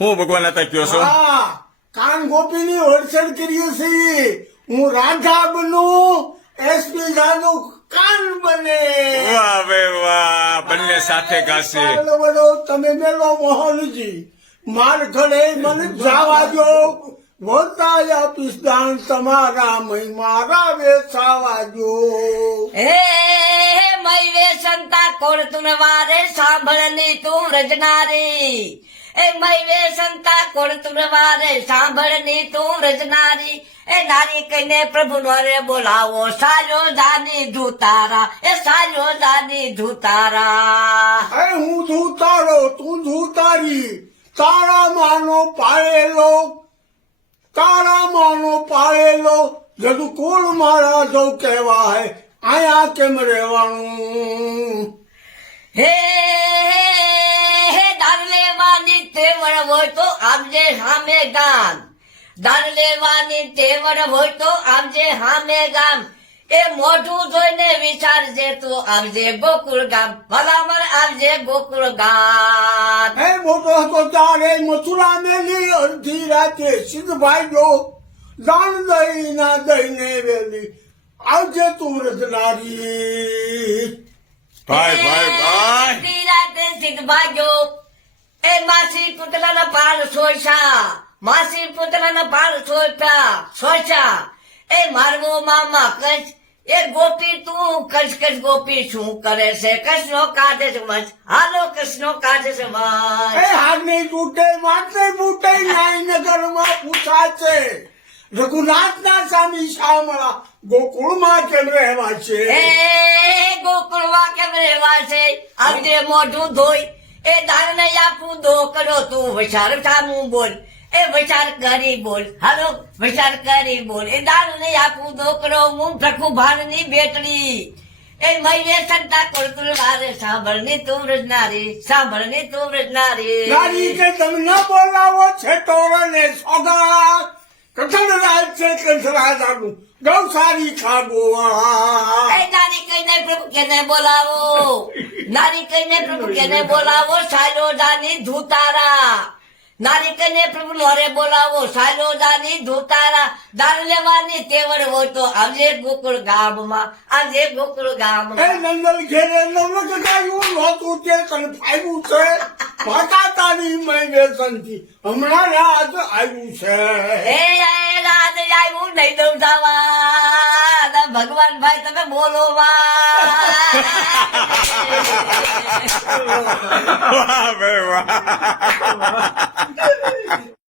હું ભગવાન હતા કયો છો? હા કાન ગોપીની હોલસેલ કરીએ છીએ. હું રાધા બનું, એસપી જાદુ કાન બને. વાહ બે વાહ, બંને સાથે ગાશે. ચાલો બધો તમે મેલો મોહનજી માર ઘડે મને જવા દો. બોલતા આપીશ દાન તમારા મય મારા વેચાવા દો. હે મૈવે સંતા કોણ તું વારે સાંભળની તું રજનારી. એ મૈવે સંતા કોણ તું વારે સાંભળની તું રજનારી. એ નારી કહીને પ્રભુ રે બોલાવો સાજો જાની ધૂતારા. એ સાજો જાની ધૂતારા. અરે હું ધૂતારો તું ધૂતારી. તારા માનો પાળેલો, તારા માનો પાળેલો જદુ કુળ મારા જો કહેવાય. આયા કેમ રહેવાનું? હે દાન લેવાની તેવડ હોય તો આપજે સામે ગામ. દાન લેવાની તેવડ હોય તો આપજે સામે ગામ. એ મોઢું જોઈને વિચારજે તું આવજે ગોકુળ ગામ. ભલામણ આવજે ગોકુળ ગામ. હે મોટો હતો તારે મથુરા મેલી અડધી રાતે સિદ્ધભાઈ જો દાન દઈ ના દઈને વેલી આવજે તું રચનારી. ભાઈ રાતે સિદ્ધ ભાગ્યો. એ માસી પુતળાના પાલ સોયસા. માસી પુતળાના પાલ સોયસા. એ મારવો મામા કચ્છ. એ ગોપી તું કચ્છ ગોપી શું કરે છે? કચ્છનો કાઢે છે વંશ. હાલો કચ્છનો કાઢે છે વંશ. એ હાથ નહીં તૂટે માથે તૂટે નાઈ નગરમાં પૂછાશે. રઘુનાથના સ્વામી શામળા ગોકુળમાં કેમ રહેવા છે? એ ગોકુળમાં કેમ રહેવા છે? આવજે મોઢું ધોઈ. એ દાન નહીં આપું દો કરો તું વિચાર સામું બોલ. એ વિચાર કરી બોલ. હાલો વિચાર કરી બોલ. એ દાન નહીં આપું દો કરો હું પ્રખુ ભાનની બેટડી. એ મૈયે સંતા કોળતુલ વારે સાંભળની તું રજનારી. સાંભળની તું રજનારી. નારી કે તમને બોલાવો છે ટોરને સોગા. કઠણ રાજ છે કંઠરા જાગું ગૌસારી ખાગો. એ નારી કહીને પ્રભુ કેને બોલાવો. નારી કહીને પ્રભુ કેને બોલાવો સાજો દાની ધૂતારા. નારી કહીને પ્રભુ નોરે બોલાવો સાજો દાની ધૂતારા. દાન લેવાની તેવડ હોય તો આવજે ગોકુળ ગામમાં. આવજે ગોકુળ ગામમાં. એ નંદલ ઘેરે નવલક ગાયું નહોતું તે તને ફાવ્યું છે. માતા તારી મય વ્યસનથી હમણાં રાજ આવ્યું છે. એ રાજ આવ્યું નહીં દઉં જવા. ભગવાન ભાઈ તમે બોલો વાહ બે વાહ.